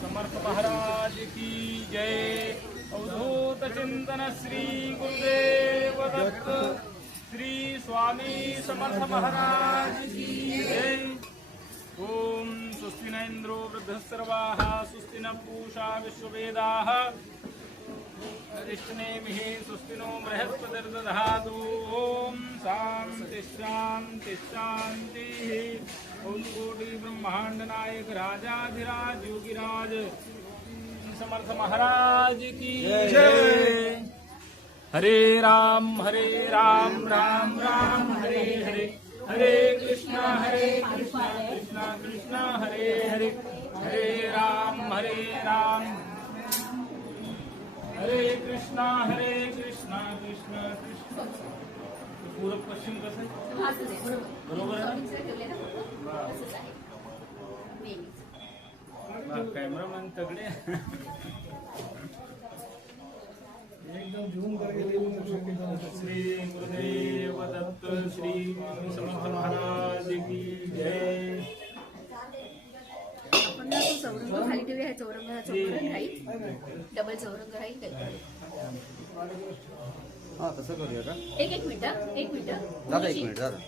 समर्थ महाराज की जय। अवधूत चिंतन श्री गुरुदेव दत्त श्री स्वामी समर्थ महाराज की जय। ओम स्वस्ति न इंद्रो वृद्धस्सर्वाः स्वस्ति न पूषा विश्ववेदाः अरिष्टनेमिः स्वस्ति नो बृहस्पतिर्दधातु। ओम शांति शांति शांतिः। ओम कोटि ब्रह्मांड नायक राजाधिराज योगिराज समर्थ महाराज की जय। हरे राम राम राम हरे हरे, हरे कृष्णा कृष्णा कृष्णा हरे हरे, हरे राम हरे कृष्णा कृष्णा कृष्णा। पूरब पश्चिम कसं आहे? बरोबर आहे ना? कॅमेरामॅन तगडे एकदम झूम करके। श्री गुरुदेव दत्त श्री समर्थ महाराज की जय। आपण ना तो चौरंग खाली ठेवूया. चौरंगाचा चौरंग राहील, डबल चौरंग राहील. हा तसं करूया का? एक मिनिट दादा, एक मिनिट दादा.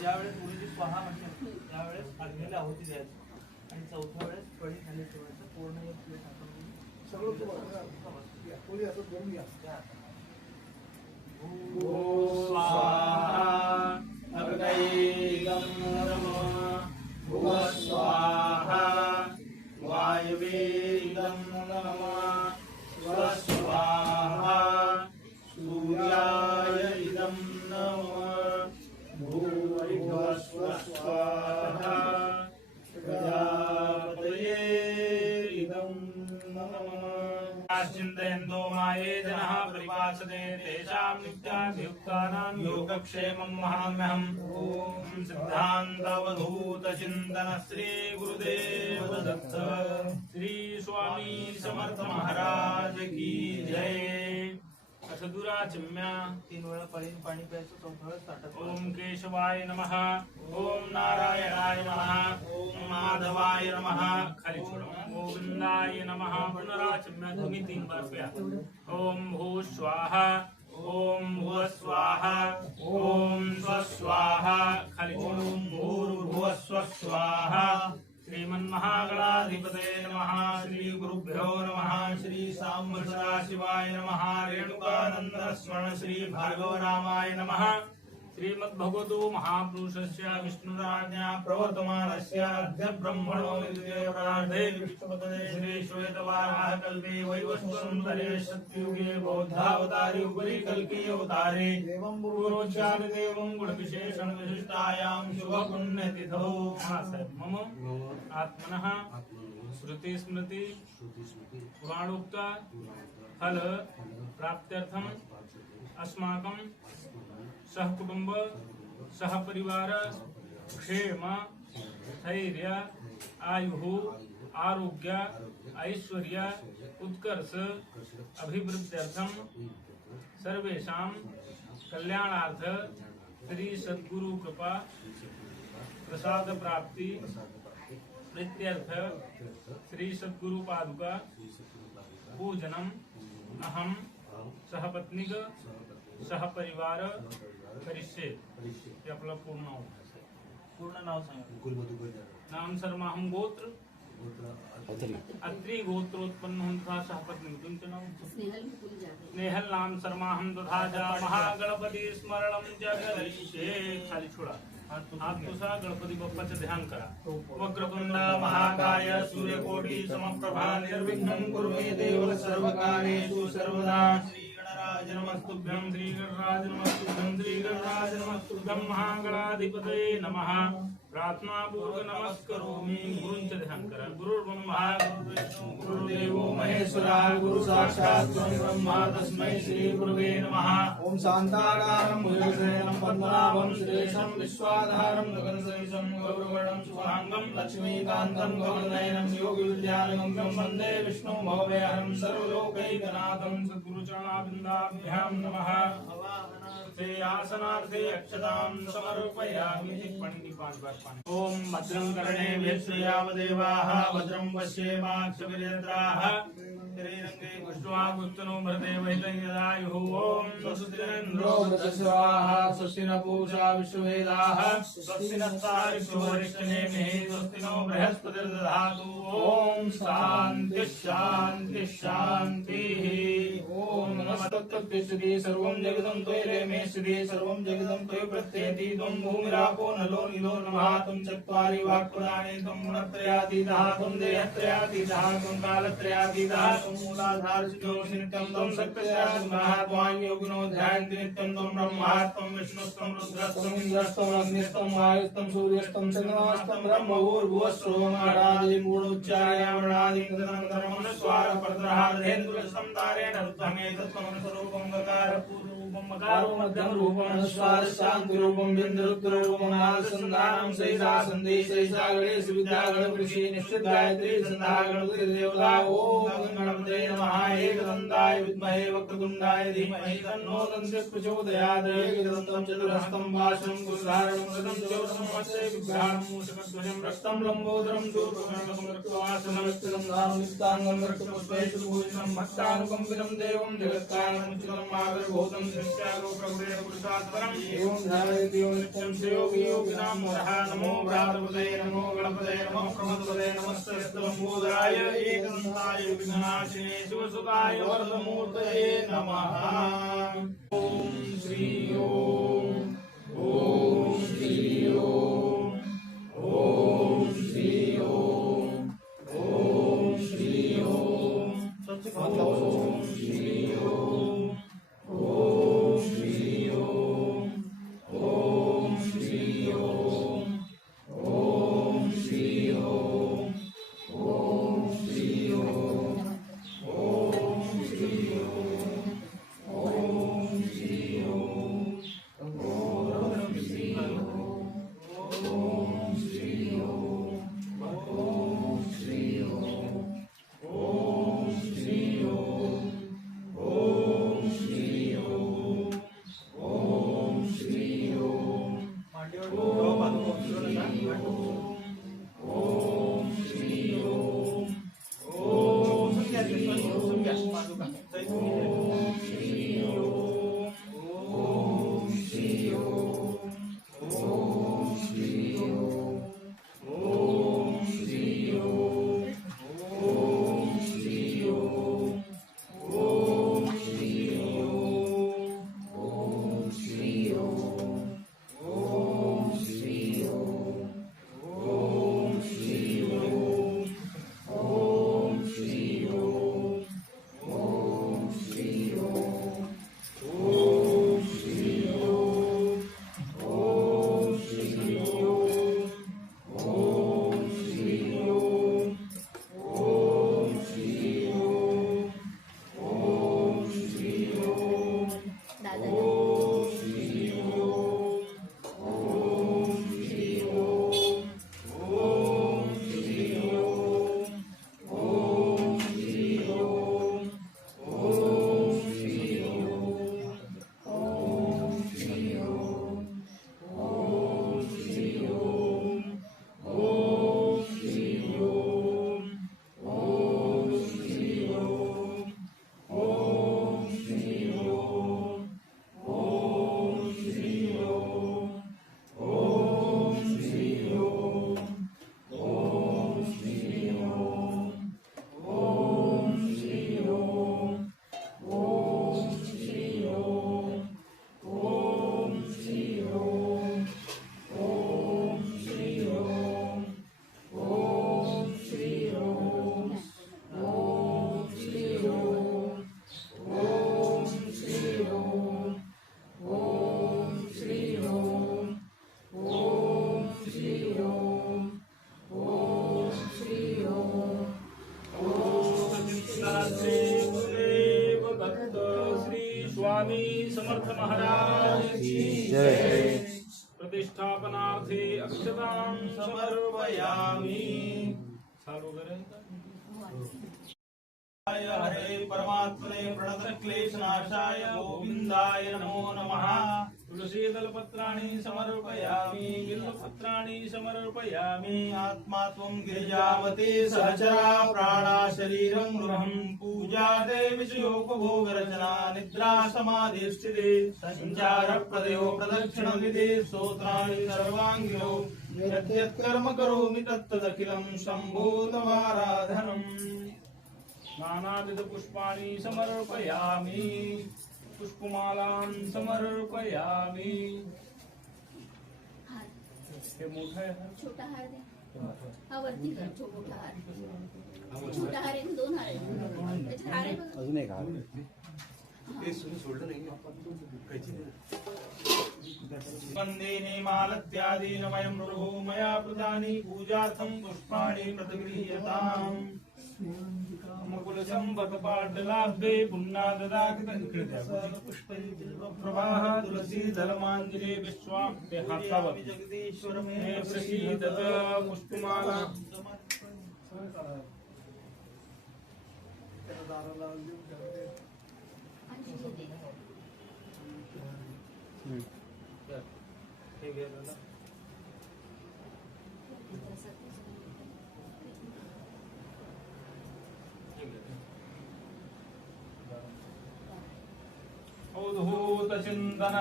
ज्यावेळेस मुलीची स्वाहा म्हणते त्यावेळेस अग्नीला आहुती द्यायची आणि चौथ्या वेळेस कढी खाली ठेवायचं. पूर्ण एक प्लेट आपण स्वाहा वायवे इदं नमः स्वस्वाहा सूर्याय इदं नमः भूर्भुवः स्वाहा प्रजापतये इदं नमः। चिन्तयन्तो माये जनः परिपासते तेषां नित्याभियुक्तानां योगक्षेमं महाम्यहम्। ॐ सिद्धान्तवधूत चिन्तन श्री गुरुदेव दत्त श्री स्वामी समर्थ महाराज की जय। असदुरा चिम्या 3 वेळा पाणी प्यायचं. 4थ्या वेळेस ताटात ओम केशवाय नमः, ओम नारायणाय नमः, ओम माधवाय नमः. खाली छोडा. गोविंदाय नमः. पुनरा चिम्या तुम्ही 3 बार प्या. ओम भू स्वाहा, ओम भुव स्वाहा, ओम स्व स्वाहा. खाली छोडा. ओम भूर्भुवः स्व स्वाहा. श्रीमन्महागणाधिपतये नमः. श्री गुरुभ्यो नमः. श्री सांब सदाशिवाय नमः. रेणुकानंद स्मरण श्री भार्गव रामाय नमः. श्रीमद्भगवतो महापुरुषस्य विष्णुराज्ञा प्रवर्तमानस्य अद्य ब्रह्मणो नित्यप्रार्थे विष्णुपदे श्री श्वेतवाराह कल्पे वैवस्वतंत्रे सत्युगे बौद्धावतारे उपरि कल्की अवतारे एवं पूर्वोच्चार देवं गुणविशेषण विशिष्टायां शुभ पुण्यतिथौ मम आत्मनः श्रुति स्मृति पुराणोक्त फल प्राप्त्यर्थम अस्माकं सहकुटुंब सहपरिवार क्षेम धैर्य आयु आरोग्य ऐश्वर्य उत्कर्ष अभिवृद्ध्यर्थम सर्वेषां कल्याणार्थ श्री सद्गुरु कृपा प्रसाद प्राप्ति प्रीत्यर्थ श्री सद्गुरु पादुका पूजनम अहम सहपत्नीक सहपरिवार करिष्ये. हे आपलं पूर्ण नाव सांगा. नाम शर्मा हम गोत्र अत्रि गोत्रोत्पन्न तथा शापत्नी तुमचे नाव स्नेहल मुकुल जाधव स्नेहल नाम शर्माहम तथा जा महागणपती स्मरणम जगदीशे खाली छोड़ा हाथ तुसा गणपती बाप्पाचं ध्यान करा वक्रतुंड महाकाय सूर्यकोटि समप्रभा निर्विघ्नं कुरु मे देव सर्वकार्येषु सर्वदा श्री गणराज नमस्तुभ्यं श्री गणराज नमस्तुभ्यं श्री गणराज नमस्तुभ्यं महागणाधिपतये नमः प्रार्थना पूर्वक नमस्करोमि गुरुंचे ध्यान करा गुरुर्ब्रह्मा गुरुर्विष्णु गुरुर्देवो महेश्वरा गुरु साक्षात् ब्रह्मा तस्मै श्री गुरुवे नमः ओम शांताकारं भुजगशयनं पद्मनाभं सुरेशं विश्वाधारं गगनसदृशं गौरवर्णं शुभांगं लक्ष्मीकान्तं गौरनयनं योगिविद्यालयं वन्दे विष्णुं भवभयहरं सर्वलोकैकनाथं सद्गुरुचरणारविन्दाभ्यां नमः ते आसनार्थे अक्षतां समर्पयामि टिप्पणी 5 बार पानी ओम भद्रं कर्णेभिः श्रेयावदेवाः भद्रं पश्येमाक्षभिर्यजत्राः श्रीरङ्गे पुष्ट्वा पुष्टनो भरते वैतयदायुः ओम स्वस्तिरेन्द्रो वृद्धस्वाहा स्वस्ति न पूषा विश्ववेदाः स्वस्ति नस्तारिषो वरिष्ठनेमिः स्वस्ति नो बृहस्पतिर्दधातु ओम शान्ति शान्ति शान्तिः ओम नमस्तत्तस्ति सर्वं जगदं त्वयि स्थिति सर्वं जगदं त्वयि प्रत्येति त्वं भूमिरापो नलो निलो नमः त्वं चत्वारि वाक्पदानि त्वं गुणत्रयातीतः त्वं देहत्रयातीतः त्वं कालत्रयातीतः त्वं मूलाधारसिद्धो नित्यं त्वं सत्यस्यात्मनः त्वां योगिनो ध्यायन्ति नित्यं त्वं ब्रह्मा त्वं विष्णुस्त्वं रुद्रस्त्वं इन्द्रस्त्वं अग्निस्त्वं वायुस्त्वं सूर्यस्त्वं चन्द्रमास्त्वं ब्रह्मभूर्भुवस्सोमारादि मूढोच्चार्यामणादिन्द्रनन्दनमनुस्वार परद्रहारहेन्द्रस्त्वं तारेण रुद्धमेतत्त्वमनुस्वरूपं गकारपूर्वं मकारो मध्यम रूपं अनुस्वार शांति रूपं बिंदुरुद्र रूपं नादसंधानं सैसा संधि सैसा गणेश विद्या गणपति निश्चित गायत्री संधा गणपति देवता ओम गणपते नमः एकदन्ताय विद्महे वक्रतुंडाय धीमहि तन्नो दन्ति प्रचोदयात् एकदन्तं चतुरहस्तं वासं कुलधारणं गदं चौरं मत्स्य विभ्राणं मूषकध्वजं रक्तं लम्बोदरं दूर्गणकं रक्तवासनं स्थितं नामनिस्ताङ्गं रक्तपुष्पैः भूषितं भक्तानुकम्पितं देवं जगत्कारणमुचितं मागर्भूतं दृष्ट्यागो प्रभुरे पुरुषात्परम् एवं ध्यायति यो नित्यं श्रेयोगी योगिनां वरः नमो भ्रातृपते नमो गणपते नमो प्रमदपते नमस्तस्तुलम्बोदराय एकदन्ताय विघ्ननाशिने शिवसुताय वरदमूर्तये नमः ओम श्री ओम श्री ओम श्री ओम श्री ओम श्री ओम ओम की जय। प्रतिष्ठापनार्थे अक्षतां समर्पयामि। चालू करें। हरे परमात्मने प्रणतक्लेशनाशाय गोविन्दाय नमो नमः। तुलसीदलपत्राणि समर्पयामि, बिल्वपत्राणि समर्पयामि। आत्मा त्वं गिरिजावती सहचरा प्राणा शरीरं गृहं पूजा विषयोपभोगरचना निद्रा समाधिस्थिते संचार प्रदयो प्रदक्षिणविधि स्तोत्राणि सर्वाङ्गिनो यद्यत्कर्म करोमि तत्तदखिलं शम्भोतमाराधनम्। नानाविध पुष्पाणि समर्पयामि, पुष्पमालां समर्पयामि। हे मोठा आहे छोटा हार द्या. हा वरती कर, मोठा हार. छोटा हार आहे, 2 हार आहेत. त्याच्यात हार आहे बघा. अजून एक हार. वंदेने मालत्यादीन वयं प्रभो मया प्रदानि पूजार्थं पुष्पाणि प्रतिगृह्यताम्। मुकुलसंपत्पाटलाभे पुण्णाददाकृतपुष्पैर्प्रवाह तुलसी धर्माञ्जले विश्वाभ्य हातावत् जगदीश्वर मे प्रसीदत पुष्पमाला।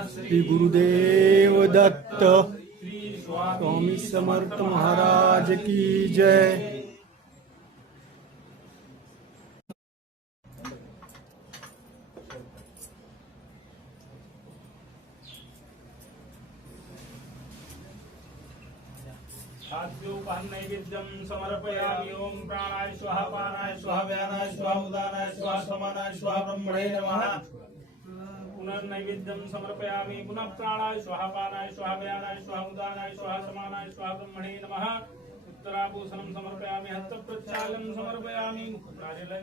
श्री गुरुदेव दत्त स्वामी समर्थ महाराज की जय। नैवेद्यं समर्पयामि। ओम प्राणाय स्वाहा, पानाय स्वाहा, व्यानाय स्वाहा, उदानाय स्वाहा, समानाय स्वाहा, ब्रह्मणे नमः। पुनर्नैवेद्यं समर्पयामि। पुनः प्राणाय स्वाहा, पानाय स्वाहा, व्यानाय स्वाहा, उदानाय स्वाहा, समानाय स्वाहा, ब्रह्मणे नमः। उत्तराभूषणं समर्पयामि। हस्तप्रक्षालनं समर्पयामि। कार्यालय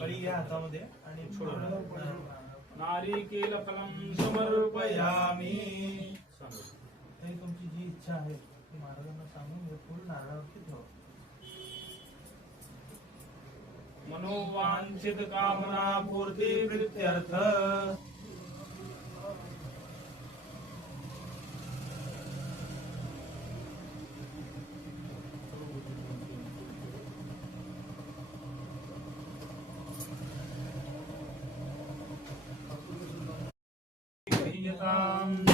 पडी घ्या हातामध्ये आणि छोडा। नारिकेलफलं समर्पयामि। हे तुमची जी इच्छा आहे ती महाराजांना सांगून हे फूल नारळावरती ठेवा। मनोवांछित कामना पूर्ती प्रीत्यर्थ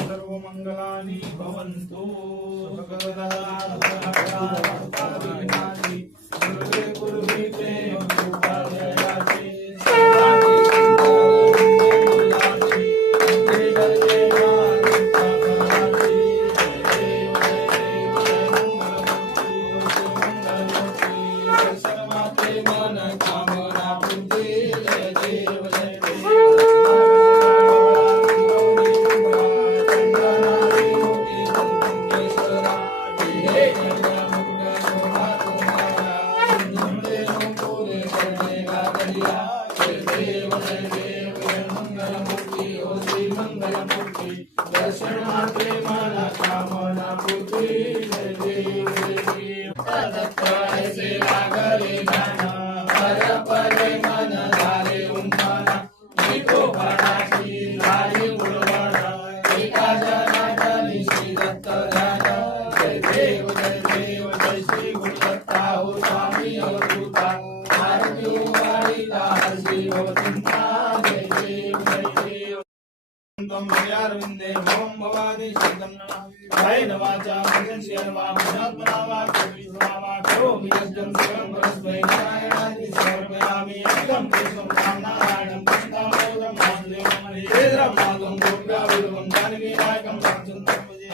सर्वमंगलानि भवन्तु।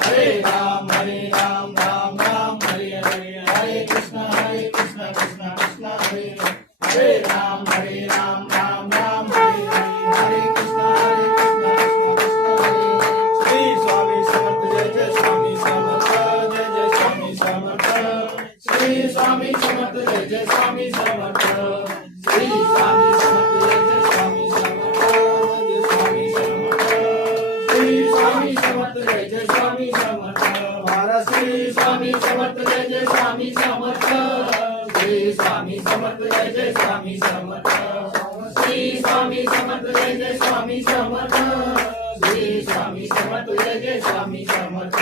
हरे राम राम राम हरे हरे, हरे कृष्ण कृष्ण कृष्ण हरे हरे, राम राम राम हरे हरे, हरे कृष्ण कृष्ण कृष्ण हरे। श्री स्वामी समर्थ जय जय स्वामी समर्थ, जय जय स्वामी समर्थ। श्री स्वामी समर्थ जय जय स्वामी समर्थ, श्री स्वामी समर्थ जय जय स्वामी समर्थ जय जय स्वामी समर्थ श्री स्वामी समर्थ जय जय स्वामी समर्थ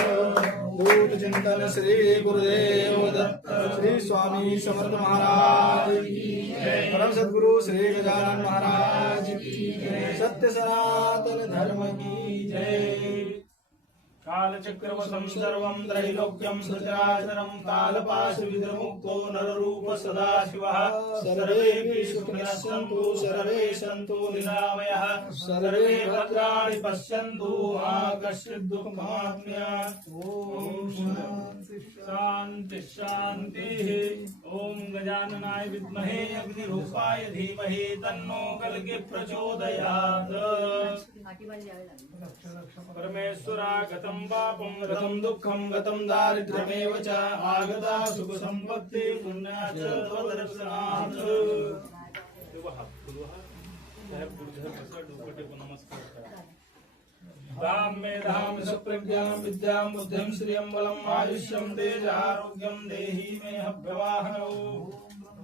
भूत चिंतन श्री गुरुदेव दत्त श्री स्वामी समर्थ महाराज की जय। परम सद्गुरु श्री गजानन महाराज की जय। सत्य सनातन धर्म की जय। कालचक्रवशं सर्वं त्रैलोक्यं सचराचरं कालपाशविद्रमुक्तो नररूप सदाशिवः सर्वेऽपि सुखिनः सन्तु सर्वे सन्तु निरामयः सर्वे भद्राणि पश्यन्तु मा कश्चित् दुःखमाप्नुयात्। ॐ शान्ति शान्तिः। ॐ गजाननाय विद्महे अग्निरूपाय धीमहि तन्नो कल्कि प्रचोदयात्। परमेश्वरागतं पापं गतं दुःखं गतं दारिद्र्यमेव च आगता सुखसम्पत्ति पुण्याश्च त्वदर्शनात्। धाम मे धाम सप्रज्ञां विद्यां बुद्धिं श्रियं बलं आयुष्यं तेजारोग्यं देहि मे हव्यवाहनौ।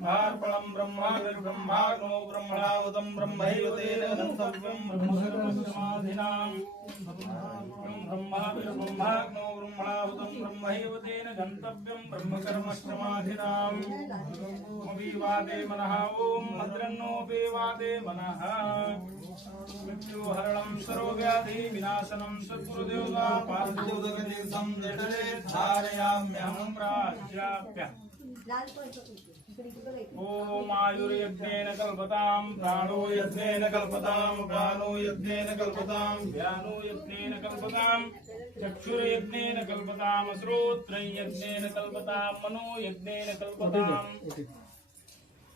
महार्पणं ब्रह्माग्नो ब्रह्मणावतं ब्रह्मैव तेन गन्तव्यं ब्रह्मकर्मसमाधिनाम्। ब्रह्माग्नो ब्रह्मणावतं ब्रह्मैव तेन गन्तव्यं ब्रह्मकर्मसमाधिनाम्। विवादे मनः ॐ भद्रन्नो विवादे मनः। मृत्युहरणं सर्वव्याधि विनाशनं सद्गुरुदेवता पार्थोदकतीर्थं जठरे धारयाम्यहं प्राच्याप्यः। ॐ आयुर्यज्ञेन कल्पतां प्राणो यज्ञेन कल्पतां प्राणो यज्ञेन कल्पतां व्यानो यज्ञेन कल्पतां चक्षुर्यज्ञेन कल्पतां श्रोत्रयज्ञेन कल्पतां मनो यज्ञेन कल्पतां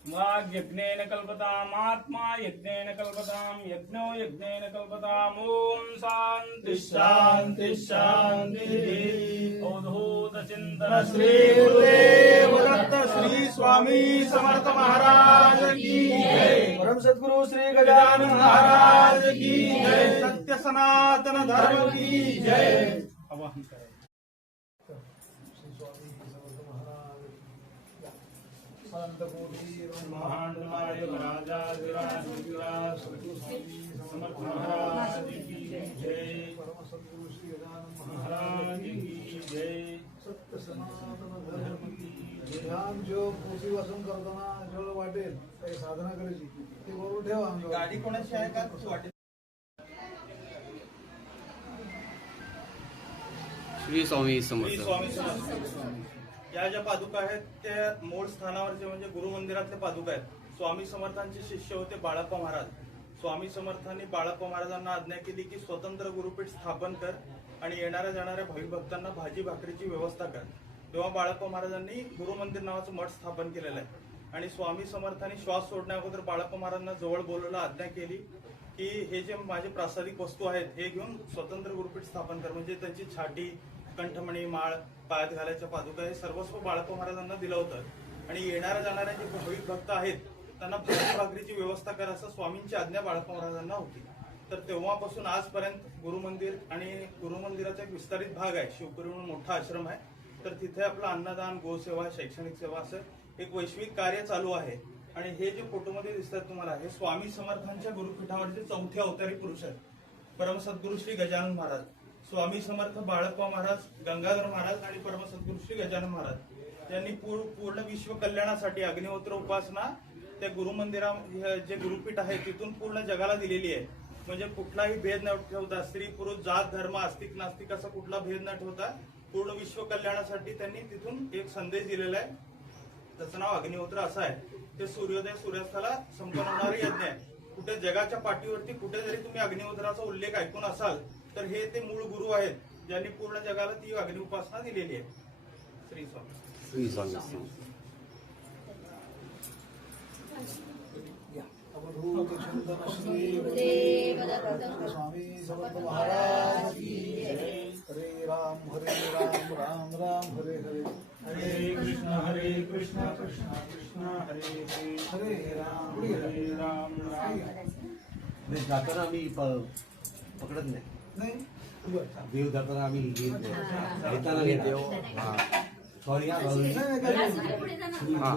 वाग्यज्ञेन कल्पताम् आत्मा यज्ञेन कल्पतां यज्ञो यज्ञेन कल्पताम्। ॐ शान्ति शान्ति शान्तिः। अवधूत चिन्तन श्री गुरुदेव दत्त श्री स्वामी समर्थ महाराज की जय। परम सद्गुरु श्री गजानन महाराज की जय। सत्य सनातन धर्म की जय। आवाहन करें। महांडलाय राजाधिराज समर्थ महाराज की जय। परम सद्गुरु श्री गजानन महाराज की जय। सत्य सनातन धर्म की ध्यान जो मोटिवेशन करताना जेवढं वाटेल काही साधना करायची ते बरोबर ठेवा. गाडी कोणाची आहे का वाटेल? श्री स्वामी समर्थ. या ज्या पादुका आहेत त्या मूळ स्थानावरचे म्हणजे गुरु मंदिरातल्या पादुका आहेत. स्वामी समर्थांचे शिष्य होते बाळाप्पा महाराज. स्वामी समर्थांनी बाळाप्पा महाराजांना आज्ञा केली की स्वतंत्र गुरुपीठ स्थापन कर आणि येणाऱ्या जाणाऱ्या भाविक भक्तांना भाजी भाकरीची व्यवस्था कर. तेव्हा बाळाप्पा महाराजांनी गुरु मंदिर नावाचं मठ स्थापन केलेलं आहे. आणि स्वामी समर्थांनी श्वास सोडण्या अगोदर बाळाप्पा महाराजांना जवळ बोलवलं, आज्ञा केली की हे जे माझे प्रासादिक वस्तू आहेत हे घेऊन स्वतंत्र गुरुपीठ स्थापन कर. म्हणजे त्यांची छाटी, कंठमणी, माळ, पायात घालायच्या पादुका हे सर्वस्व बाळाप्पा महाराजांना दिलं होतं. आणि येणाऱ्या जाणाऱ्या जे भाविक भक्त आहेत त्यांना भाजी भाकरीची व्यवस्था कर असं स्वामींची आज्ञा बाळाप्पा महाराजांना होती. तर तेव्हापासून आजपर्यंत गुरुमंदिर आणि गुरुमंदिराचा एक विस्तारित भाग आहे. शिवपुरी म्हणून मोठा आश्रम आहे. तर तिथे आपलं अन्नदान, गोसेवा, शैक्षणिक सेवा असं एक वैश्विक कार्य चालू आहे. आणि हे जे फोटोमध्ये दिसतात तुम्हाला हे स्वामी समर्थांच्या गुरुपीठावरचे चौथे अवतारी पुरुष आहेत. परम सद्गुरू श्री गजानन महाराज, स्वामी समर्थ बाळप्पा महाराज, गंगाधर महाराज आणि परम सद्गुरू श्री गजानन महाराज यांनी पूर्ण विश्व कल्याणासाठी अग्निहोत्र उपासना त्या गुरुमंदिरा जे गुरुपीठ आहे तिथून पूर्ण जगाला दिलेली आहे. म्हणजे कुठलाही भेद न ठेवता, स्त्री पुरुष, जात धर्म, आस्तिक नास्तिक असा कुठला भेद न ठेवता पूर्ण विश्व कल्याणासाठी त्यांनी तिथून एक संदेश दिलेला आहे. त्याचं नाव अग्निहोत्र असं आहे. ते सूर्योदय सूर्यास्ताला संपन्न होणारे यज्ञ आहे. कुठे जगाच्या पाठीवरती कुठे जरी तुम्ही अग्निहोत्राचा उल्लेख ऐकून असाल तर हे ते मूळ गुरु आहेत ज्यांनी पूर्ण जगाला ती अग्नि उपासना दिलेली आहे. श्री स्वामी. श्री स्वामी. गुरुदेव दत्त स्वामी समर्थ महाराज की जय. हरे राम राम राम हरे हरे. हरे कृष्ण कृष्ण कृष्ण हरे हरे. हरे राम राम. जाताना आम्ही पकडत नाही. देव जाताना आम्ही घेताना घेतो. सॉरी हा. पुढे जा ना. हा.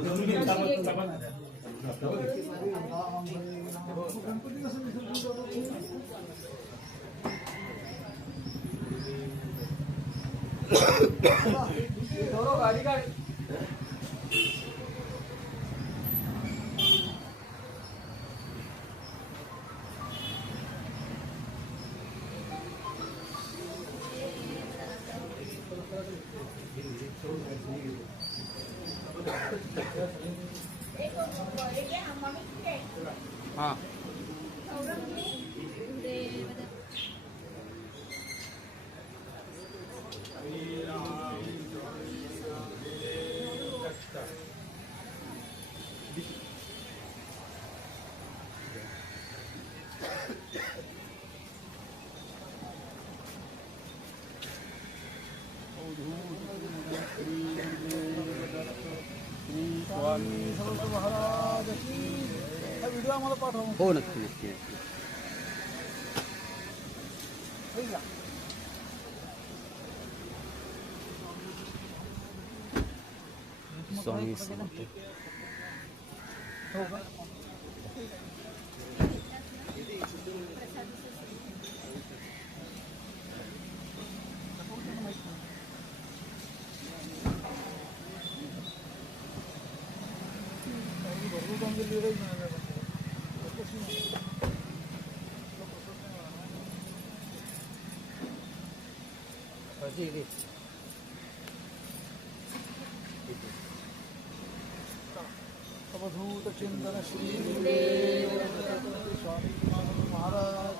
राम हरे राम. गणपती कसं विसर्जन करतो गाडी काय हां स्वामी समर्थ महाराज की हा व्हिडिओ आम्हाला पाठवा हो नक्की नक्की नक्की होईल का? स्वामी समर्थ हो का? भरपूर कामगिरी मिळालं अवधूत चिंतन श्री स्वामी महाराज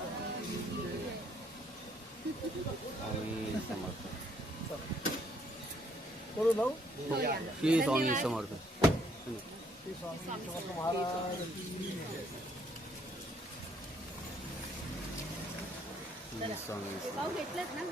स्वामी समर्थ बोलू जाऊ श्री स्वामी समर्थ श्री स्वामी समर्थ महाराज श्री स्वामी समर्थ पाव घेतलात ना